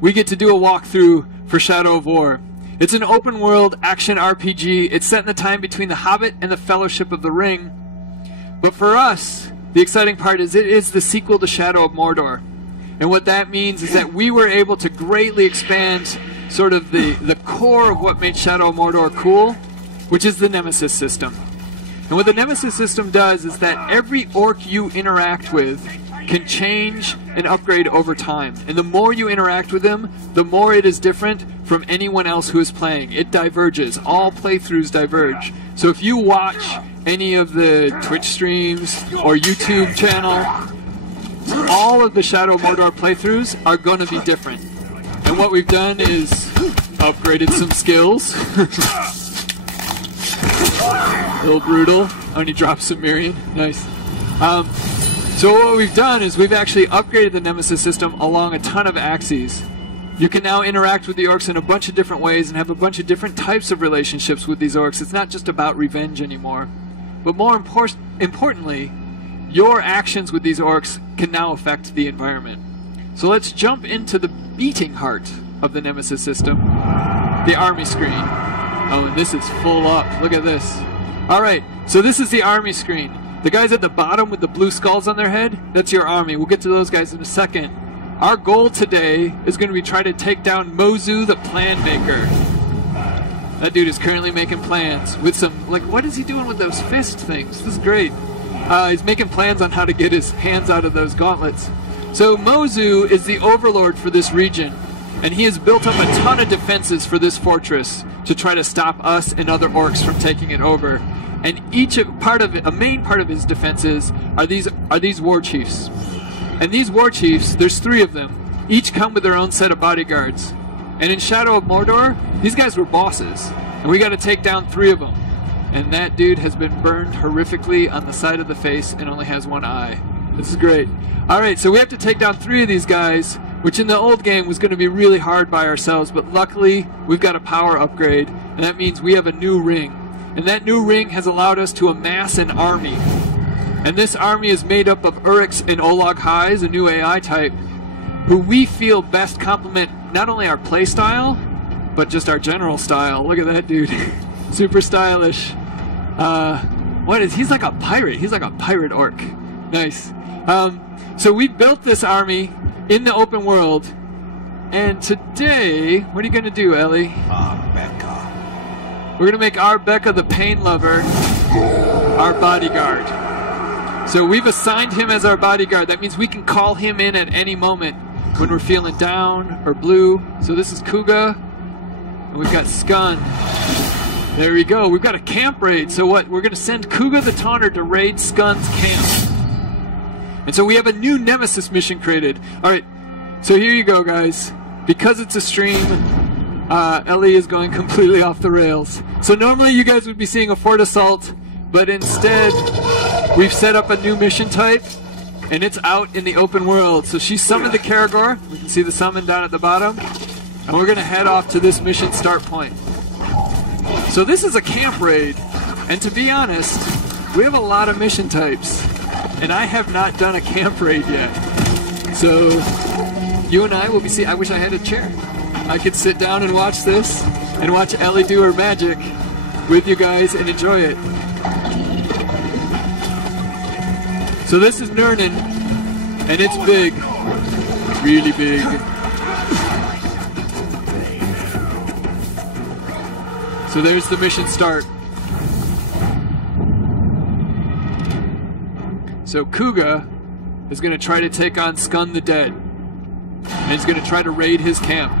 we get to do a walkthrough for Shadow of War. It's an open world action RPG. It's set in the time between The Hobbit and the Fellowship of the Ring. But for us, the exciting part is it is the sequel to Shadow of Mordor. And what that means is that we were able to greatly expand sort of the core of what made Shadow of Mordor cool, which is the Nemesis system. And what the Nemesis system does is that every orc you interact with can change and upgrade over time. And the more you interact with them, the more it is different from anyone else who is playing. It diverges. All playthroughs diverge. So if you watch any of the Twitch streams or YouTube channel, all of the Shadow of Mordor playthroughs are going to be different. And what we've done is upgraded some skills. A little brutal. Only dropped some Miriam. Nice. So what we've done is we've actually upgraded the Nemesis system along a ton of axes. You can now interact with the orcs in a bunch of different ways and have a bunch of different types of relationships with these orcs. It's not just about revenge anymore. But more importantly, your actions with these orcs can now affect the environment. So let's jump into the beating heart of the Nemesis system, the army screen. Oh, and this is full up. Look at this. Alright, so this is the army screen. The guys at the bottom with the blue skulls on their head, that's your army. We'll get to those guys in a second. Our goal today is going to be try to take down Mozu the Plan Maker. That dude is currently making plans with some, like, what is he doing with those fist things? This is great. He's making plans on how to get his hands out of those gauntlets. So Mozu is the overlord for this region, and he has built up a ton of defenses for this fortress to try to stop us and other orcs from taking it over. And a main part of his defenses are these war chiefs. And these war chiefs, there's 3 of them. Each come with their own set of bodyguards. And in Shadow of Mordor, these guys were bosses. And we got to take down 3 of them. And that dude has been burned horrifically on the side of the face and only has 1 eye. This is great. Alright, so we have to take down 3 of these guys, which in the old game was going to be really hard by ourselves, but luckily we've got a power upgrade, and that means we have a new ring. And that new ring has allowed us to amass an army. And this army is made up of Uryx and Olog Highs, a new AI type, who we feel best complement not only our playstyle, but just our general style. Look at that dude. Super stylish. He's like a pirate. He's like a pirate orc. Nice. So we built this army in the open world, and today, what are you going to do, Ellie? We're going to make Arbecca the Pain Lover our bodyguard. So we've assigned him as our bodyguard. That means we can call him in at any moment when we're feeling down or blue. So this is Kuga, and we've got Skun. There we go. We've got a camp raid. So what? We're going to send Kuga the Taunter to raid Skun's camp. And so we have a new Nemesis mission created. Alright, so here you go, guys. Because it's a stream, Ellie is going completely off the rails. So normally you guys would be seeing a Fort Assault, but instead we've set up a new mission type, and it's out in the open world. So she summoned the Karagor. We can see the summon down at the bottom. And we're going to head off to this mission start point. So this is a camp raid, and to be honest, we have a lot of mission types, and I have not done a camp raid yet. So you and I will be I wish I had a chair. I could sit down and watch this, and watch Ellie do her magic with you guys and enjoy it. So this is Nurnen, and it's big, really big. So there's the mission start. So Kuga is going to try to take on Skun the Dead. And he's going to try to raid his camp.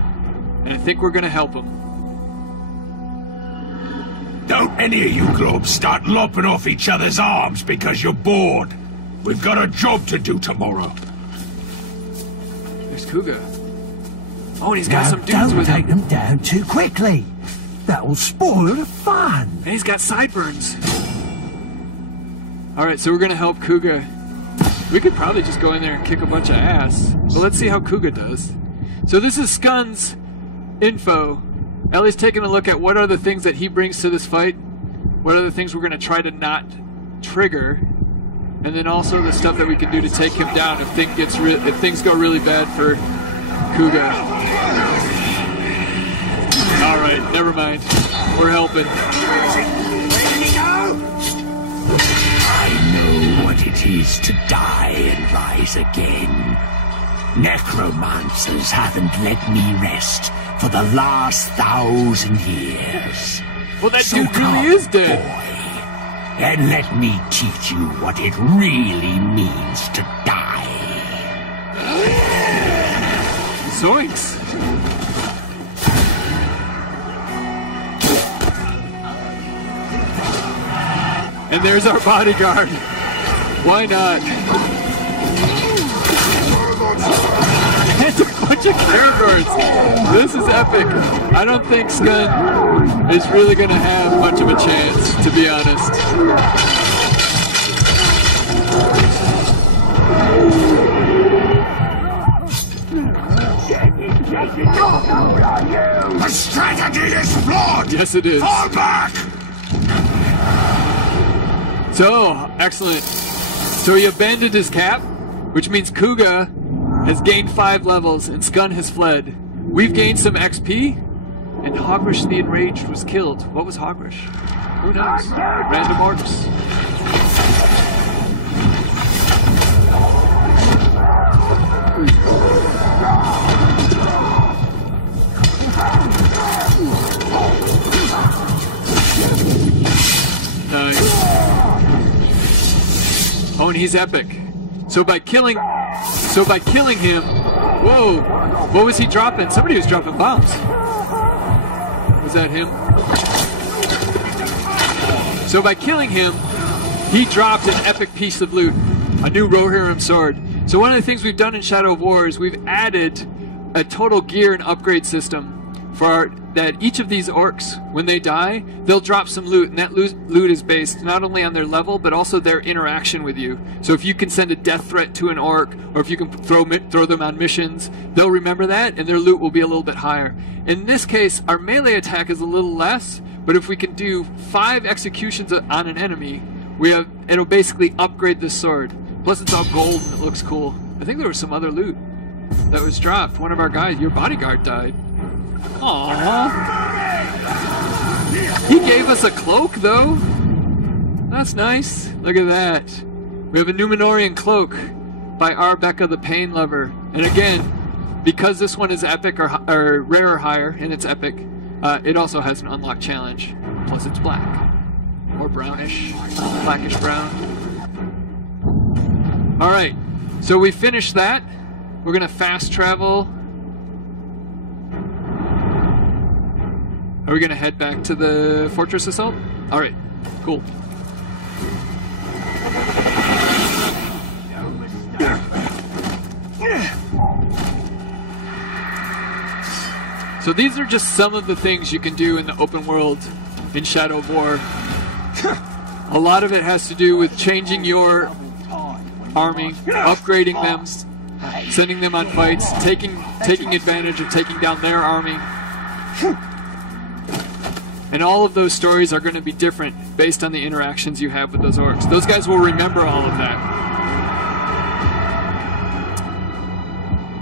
And I think we're going to help him. Don't any of you globes start lopping off each other's arms because you're bored. We've got a job to do tomorrow. There's Kuga. Oh, and he's got some dudes with him. Don't take them down too quickly. That'll spoil the fun. And he's got sideburns. Alright, so we're going to help Kuga. We could probably just go in there and kick a bunch of ass. But let's see how Kuga does. So this is Skun's info. Ellie's taking a look at what are the things that he brings to this fight. What are the things we're going to try to not trigger. And then also the stuff that we can do to take him down if things go really bad for Kuga. right, never mind. We're helping. I know what it is to die and rise again. Necromancers haven't let me rest for the last 1,000 years. Well, that So dude really come, is dead. boy, and let me teach you what it really means to die. Zoinks. And there's our bodyguard. Why not? It's a bunch of Caragors. This is epic. I don't think Skun is really going to have much of a chance, to be honest. The strategy is flawed! Yes, it is. Fall back! So, excellent. So he abandoned his cap, which means Kuga has gained 5 levels and Skun has fled. We've gained some XP, and Hogrish the Enraged was killed. What was Hogrish? Who knows? Random orcs. Nice. Oh, and he's epic. So by killing him, whoa, what was he dropping? Somebody was dropping bombs. Was that him? So by killing him, he dropped an epic piece of loot, a new Rohirrim sword. So one of the things we've done in Shadow of War is we've added a total gear and upgrade system for that each of these orcs, when they die, they'll drop some loot, and that loot is based not only on their level, but also their interaction with you. So if you can send a death threat to an orc, or if you can throw them on missions, they'll remember that, and their loot will be a little bit higher. In this case, our melee attack is a little less, but if we can do 5 executions on an enemy, it'll basically upgrade the sword. Plus it's all gold and it looks cool. I think there was some other loot that was dropped. One of our guys, your bodyguard, died. Aww. He gave us a cloak, though. That's nice. Look at that. We have a Numenorian cloak by Arbecca the Pain Lover. And again, because this one is epic or rare or higher, and it's epic, it also has an unlocked challenge. Plus it's black. Or brownish. Blackish brown. Alright. So we finished that. We're going to fast travel. Are we going to head back to the Fortress Assault? Alright, cool. So these are just some of the things you can do in the open world in Shadow of War. A lot of it has to do with changing your army, upgrading them, sending them on fights, taking advantage of taking down their army. And all of those stories are going to be different based on the interactions you have with those orcs. Those guys will remember all of that.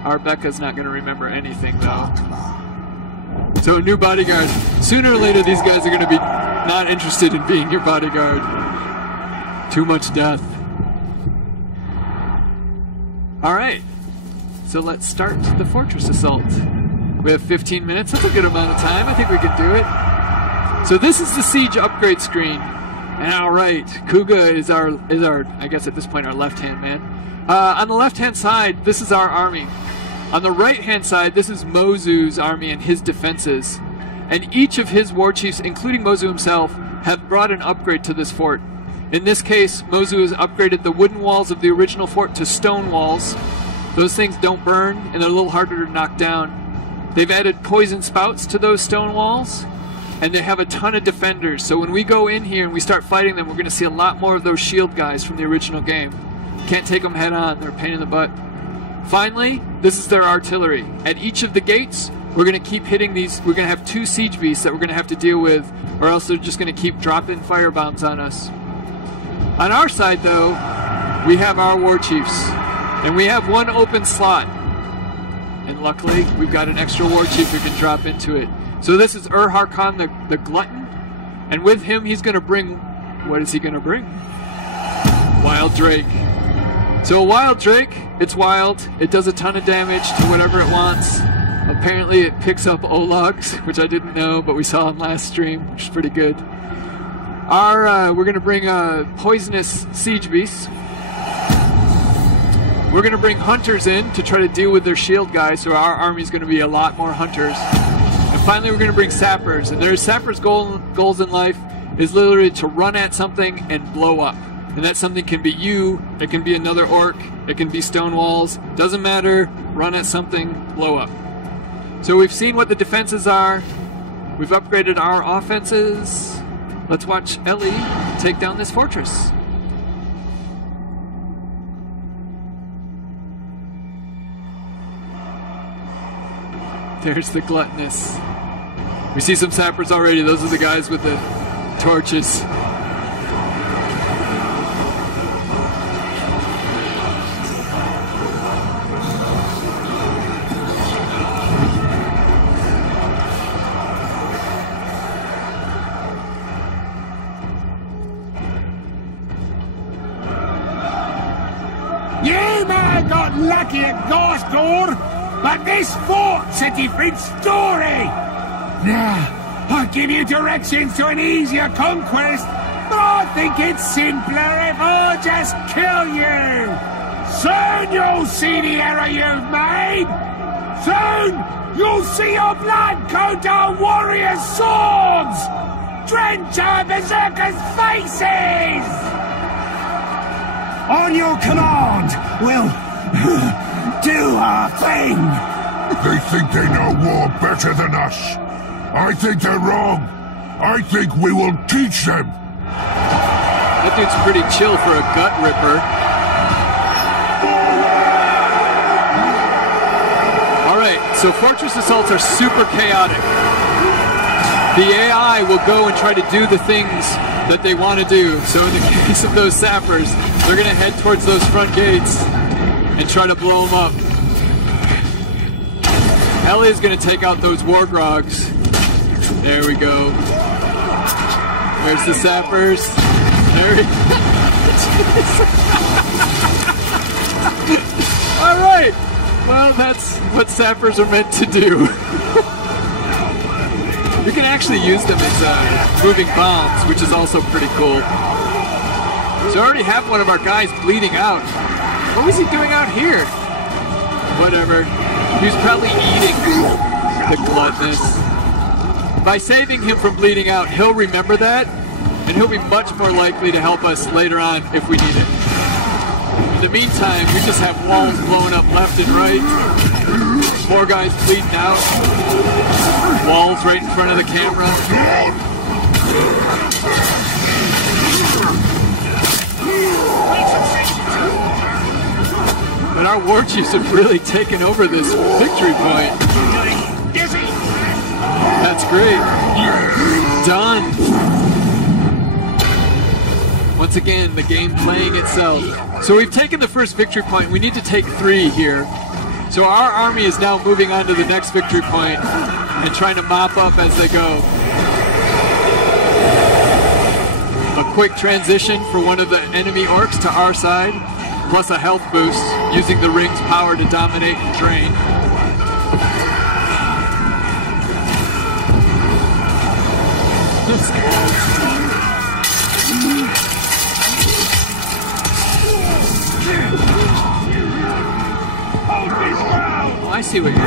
Our Becca's not going to remember anything, though. So, new bodyguard. Sooner or later, these guys are going to be not interested in being your bodyguard. Too much death. Alright. So let's start the Fortress Assault. We have 15 minutes. That's a good amount of time. I think we can do it. So this is the siege upgrade screen, and alright, Kuga is our, I guess at this point, our left-hand man. On the left-hand side, this is our army. On the right-hand side, this is Mozu's army and his defenses. And each of his war chiefs, including Mozu himself, have brought an upgrade to this fort. In this case, Mozu has upgraded the wooden walls of the original fort to stone walls. Those things don't burn, and they're a little harder to knock down. They've added poison spouts to those stone walls, and they have a ton of defenders. So when we go in here and we start fighting them, we're going to see a lot more of those shield guys from the original game. Can't take them head on. They're a pain in the butt. Finally, this is their artillery. At each of the gates, we're going to keep hitting these. We're going to have 2 siege beasts that we're going to have to deal with, or else they're just going to keep dropping firebombs on us. On our side, though, we have our war chiefs, and we have 1 open slot. And luckily, we've got an extra war chief who can drop into it. So this is Khan the Glutton, and with him he's going to bring, what is he going to bring? Wild Drake. So a Wild Drake, it's wild, it does a ton of damage to whatever it wants. Apparently it picks up Ologs, which I didn't know, but we saw on last stream, which is pretty good. We're going to bring poisonous siege beasts. We're going to bring hunters in to try to deal with their shield guys, so our army's going to be a lot more hunters. And finally we're going to bring sappers, and their sappers' goals in life is literally to run at something and blow up. And that something can be you, it can be another orc, it can be stone walls, doesn't matter, run at something, blow up. So we've seen what the defenses are, we've upgraded our offenses. Let's watch Ellie take down this fortress. There's the gluttonous. We see some sappers already, those are the guys with the torches. Lucky at Gostor, but this fort's a different story. Now, I'll give you directions to an easier conquest, but I think it's simpler if I just kill you. Soon you'll see the error you've made. Soon you'll see your blood-coat our warriors' swords, drench our berserkers' faces. On your command, we'll do our thing. They think they know war better than us. I think they're wrong. I think we will teach them. That dude's pretty chill for a gut ripper. Alright, so fortress assaults are super chaotic. The AI will go and try to do the things that they want to do. So in the case of those sappers, they're going to head towards those front gates and try to blow them up. Ellie is going to take out those wargrogs. There we go. There's the sappers. There he Alright! Well, that's what sappers are meant to do. You can actually use them as moving bombs, which is also pretty cool. So I already have one of our guys bleeding out. What was he doing out here? Whatever. He was probably eating the gluttonous. By saving him from bleeding out, he'll remember that, and he'll be much more likely to help us later on if we need it. In the meantime, we just have walls blowing up left and right. More guys bleeding out. Walls right in front of the camera. But our war chiefs have really taken over this victory point. That's great. Done. Once again, the game playing itself. So we've taken the first victory point. We need to take 3 here. So our army is now moving on to the next victory point and trying to mop up as they go. A quick transition for one of the enemy orcs to our side, plus a health boost using the ring's power to dominate and drain. Oh, I see what you're doing.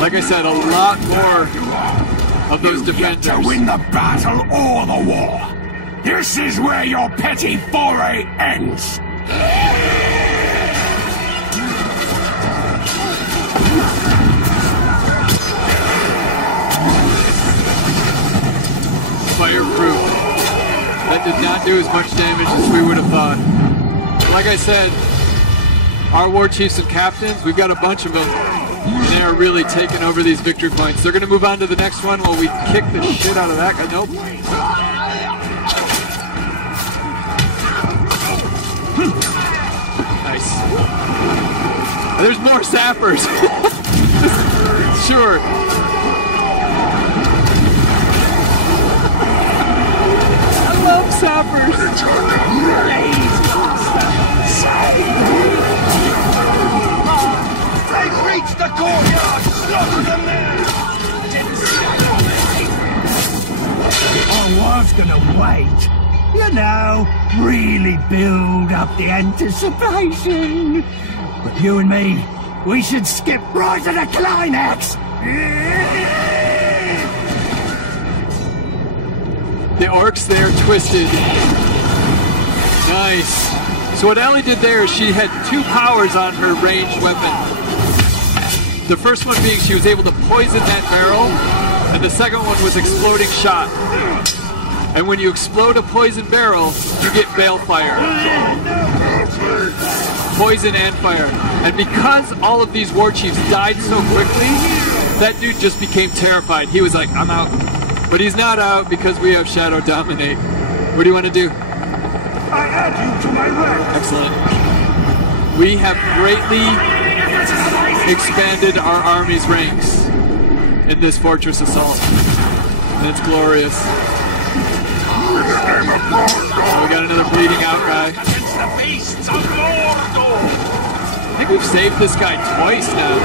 Like I said, a lot more of those defenders. To win the battle or the war. This is where your petty foray ends. Fireproof. That did not do as much damage as we would have thought. Like I said, our war chiefs and captains, we've got a bunch of them. They are really taking over these victory points. They're going to move on to the next one while we kick the shit out of that guy. Nope. Nice. There's more sappers. Sure. I love sappers. They've reached the courtyard! Slaughter them there! I was gonna wait. You know, really build up the anticipation. But you and me, we should skip right to the climax! The orcs there twisted. Nice. So what Ellie did there is she had two powers on her ranged weapon. The first one being she was able to poison that barrel, and the second one was exploding shot. And when you explode a poison barrel, you get balefire. Poison and fire. And because all of these war chiefs died so quickly, that dude just became terrified. He was like, I'm out. But he's not out because we have Shadow Dominate. What do you want to do? I add you to my rank! Excellent. We have greatly expanded our army's ranks in this fortress assault. And it's glorious. Oh, we got another bleeding out guy. Against the beasts of Mordor! I think we've saved this guy twice now.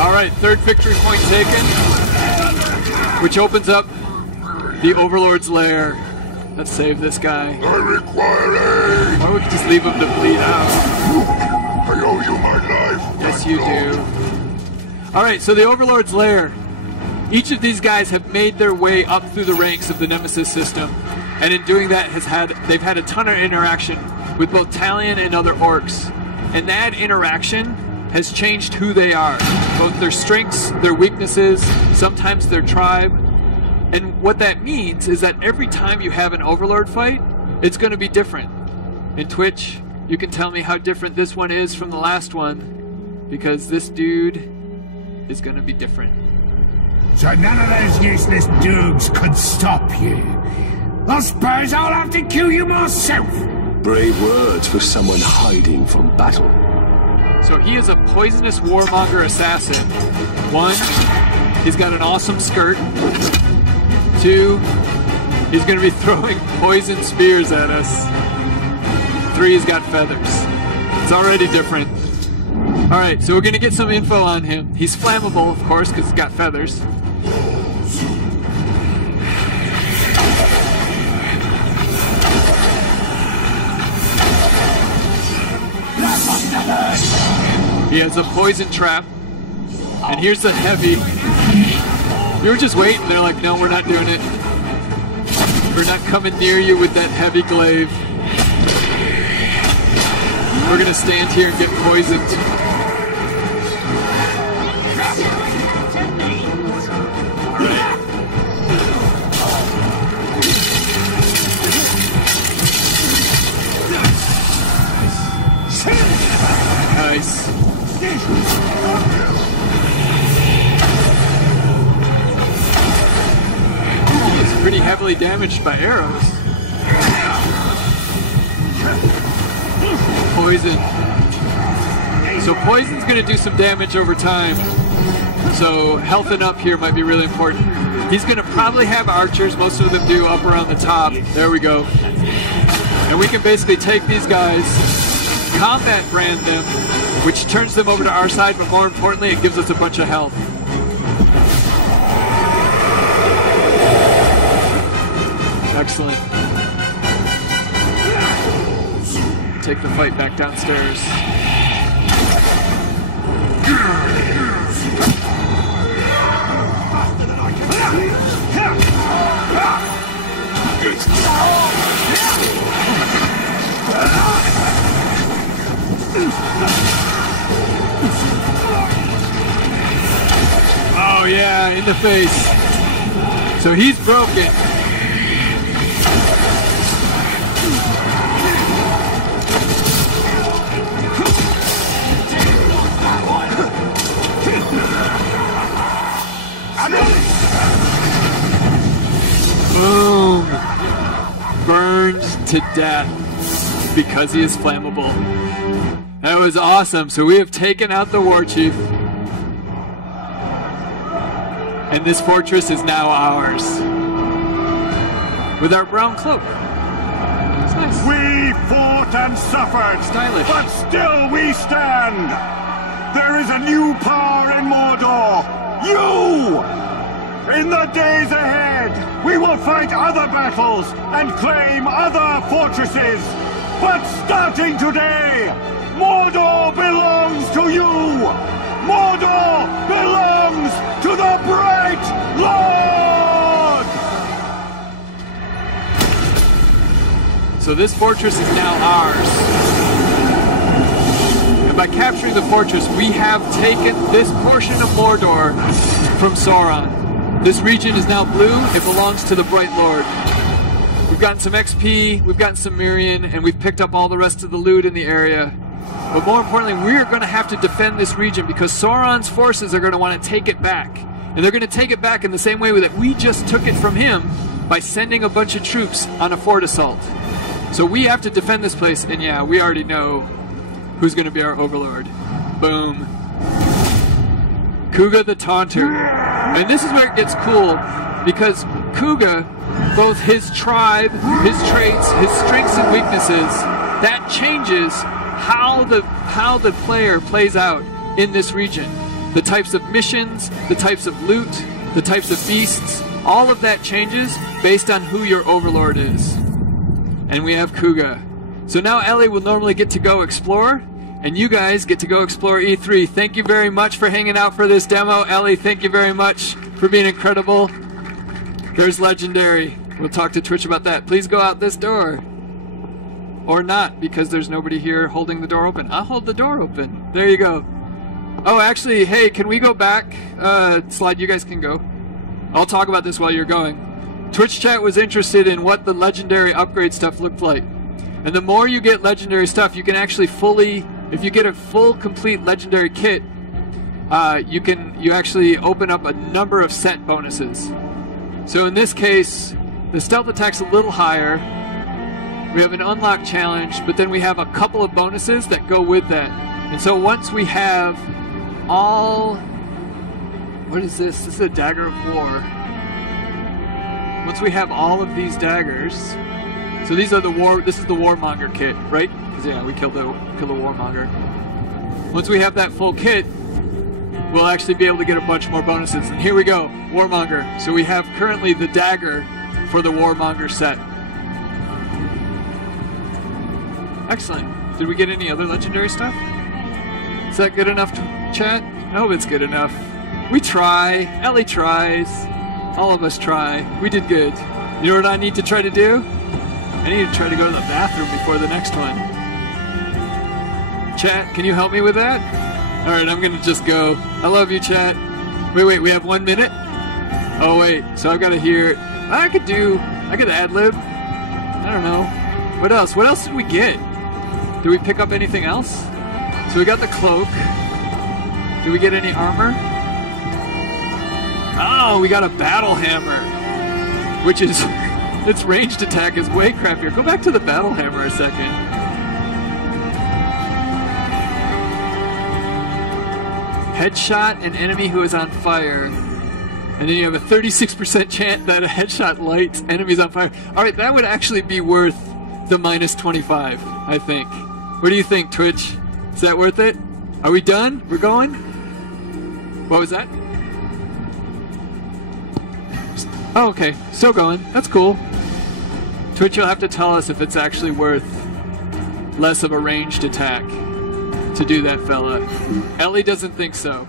Alright, third victory point taken, which opens up the Overlord's lair. Let's save this guy. I require aid! Or we could just leave him to bleed out. I owe you my life. Yes, you do. Alright, so the Overlord's lair. Each of these guys have made their way up through the ranks of the Nemesis system, and in doing that they've had a ton of interaction with both Talion and other orcs. And that interaction has changed who they are. Both their strengths, their weaknesses, sometimes their tribe. And what that means is that every time you have an Overlord fight, it's going to be different. In Twitch, you can tell me how different this one is from the last one, because this dude is going to be different. So none of those useless doogs could stop you. I suppose I'll have to kill you myself. Brave words for someone hiding from battle. So he is a poisonous warmonger assassin. 1, he's got an awesome skirt. 2, he's going to be throwing poison spears at us. 3, he's got feathers. It's already different. Alright, so we're going to get some info on him. He's flammable, of course, because he's got feathers. He has a poison trap. And here's the heavy. We were just waiting. They're like, no, we're not doing it. We're not coming near you with that heavy glaive. We're going to stand here and get poisoned. Nice. He's pretty heavily damaged by arrows. Poison. So poison's going to do some damage over time. So healthing up here might be really important. He's going to probably have archers. Most of them do up around the top. There we go. And we can basically take these guys, combat brand them, which turns them over to our side, but more importantly, it gives us a bunch of health. Excellent. Take the fight back downstairs. Oh yeah, in the face. So he's broken. to death because he is flammable. That was awesome. So we have taken out the war chief. And this fortress is now ours. With our brown cloak. It's nice. We fought and suffered, Stylish. but still we stand. There is a new power in Mordor. You! In the days ahead, we will fight other battles and claim other fortresses. But starting today, Mordor belongs to you! Mordor belongs to the Bright Lord! So this fortress is now ours. And by capturing the fortress, we have taken this portion of Mordor from Sauron. This region is now blue. It belongs to the Bright Lord. We've gotten some XP, we've gotten some Mirian, and we've picked up all the rest of the loot in the area. But more importantly, we are going to have to defend this region because Sauron's forces are going to want to take it back. And they're going to take it back in the same way that we just took it from him by sending a bunch of troops on a fort assault. So we have to defend this place, and yeah, we already know who's going to be our overlord. Boom. Kuga the Taunter. And this is where it gets cool, because Kuga, both his tribe, his traits, his strengths and weaknesses, that changes how the player plays out in this region. The types of missions, the types of loot, the types of beasts, all of that changes based on who your overlord is. And we have Kuga. So now Ellie will normally get to go explore, and you guys get to go explore E3. Thank you very much for hanging out for this demo. Ellie, thank you very much for being incredible. There's Legendary. We'll talk to Twitch about that. Please go out this door. Or not, because there's nobody here holding the door open. I'll hold the door open. There you go. Oh, actually, hey, can we go back? Slide, you guys can go. I'll talk about this while you're going. Twitch chat was interested in what the legendary upgrade stuff looked like. And the more you get legendary stuff, you can actually fully, if you get a full, complete legendary kit, you actually open up a number of set bonuses. So in this case, the stealth attack's a little higher. We have an unlock challenge, but then we have a couple of bonuses that go with that. And so once we have all... What is this? This is a dagger of war. Once we have all of these daggers... So these are the this is the Warmonger kit, right? Because yeah, we killed the Warmonger. Once we have that full kit, we'll actually be able to get a bunch more bonuses. And here we go, Warmonger. So we have currently the dagger for the Warmonger set. Excellent. Did we get any other legendary stuff? Is that good enough, chat? I hope it's good enough. We try. Ellie tries. All of us try. We did good. You know what I need to try to do? I need to try to go to the bathroom before the next one. Chat, can you help me with that? Alright, I'm gonna just go. I love you, chat. Wait, we have 1 minute? Oh wait, so I've gotta hear... I could ad-lib. I don't know. What else? What else did we get? Did we pick up anything else? So we got the cloak. Did we get any armor? Oh, we got a battle hammer. Which is... its ranged attack is way crappier. Go back to the battle hammer a second. Headshot an enemy who is on fire. And then you have a 36% chance that a headshot lights enemies on fire. Alright, that would actually be worth the minus 25, I think. What do you think, Twitch? Is that worth it? Are we done? We're going? What was that? Oh, okay. Still going. That's cool. Twitch, you'll have to tell us if it's actually worth less of a ranged attack to do that, fella. Ellie doesn't think so.